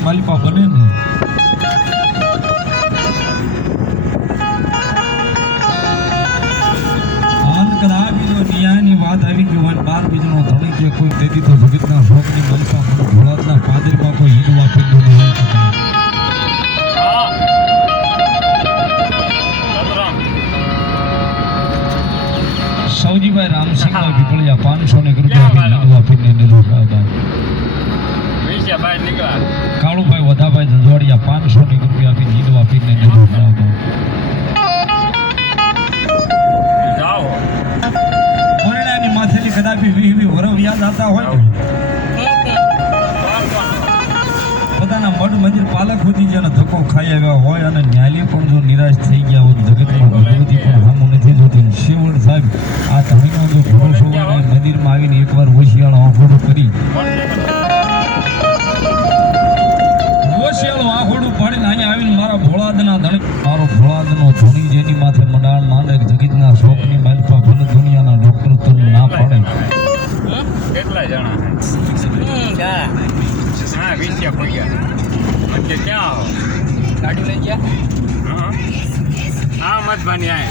શોખની માલિપા બને ને ન્યાયની વાત આવી ગઈ હોય 12 બીજનો ધણી કે કોઈ તેથી તો જગતના શોખની માલિપા મને ભોળાતના પાદરીમાં કોઈ હિંદવા ફેરવું નહીં સૌજીભાઈ રામસિંહભાઈ પીપળિયા 500 ને રૂપિયા હિંદવા ફેરને કાળુભાઈ વધાભાઈ જંજવાડિયા 500 ને રૂપિયા આપી હિંદવા ફેરને માથેલી કદાપી 20 વરવ યાદ આવતા હોય પોતાના મઢ મંદિર પાલક સુધી જેને ધક્કો ખાઈ આવ્યા હોય અને ન્યાલી પણ જો નિરાશ થઈ ગયા હોય જગતમાં ભગવતી પણ હામું નથી જોતી શેવડ સાહેબ આ ધણીનો જો ભરોસો અને મંદિરમાં આવીને એકવાર હોશિયાળો આંખોડું કરી હોશિયાળો આંખોડું પાડીને અહીંયા આવીને મારા ભોળાદના ધણી મારો ભોળાદનો ધણી જેની માથે મંડાણ માંડે જગતના શોખની માલિપા ભલે દુનિયાના ડોક્ટર તને ના પાડે કેટલા જણા હા 20 પૈયા મત ક્યાં આવો ગાડી લઈ ગયા હા મત બની આए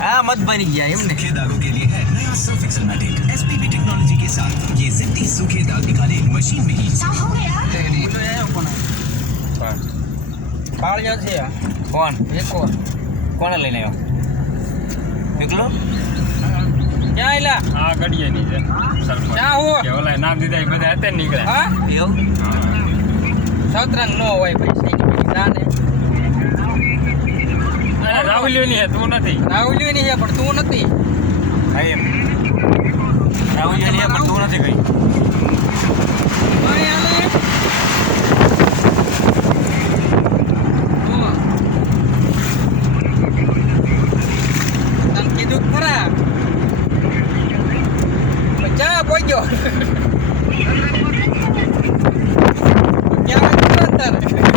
हाँ मत बन गया हमने सूखे दागों के लिए है नया सर्फ एक्सेलमेटिक एसपीपी टेक्नोलॉजी के साथ ये जिंदगी सूखे दाग निकाले मशीन में ही हो गया बाल जो છે કોણ એકો કોણ લઈને આવ્યો એકલો ક્યાં આયલા હા ગડિયાની છે સરપંચ ક્યાં હો કે ઓલા નામ દીધા બધા અત્યારે નીકળ્યા હા એવું સતરંગ નો હોય ભાઈ સૈનિક જાને રાહુલિયોની હે તું નથી રાહુલિયોની હે પણ તું નથી હા એમ રાહુલિયોની હે પણ તું નથી કઈ ભાઈ આલે તન કીધું ખરા બચ્ચા પોગ્યો ક્યાં અંદર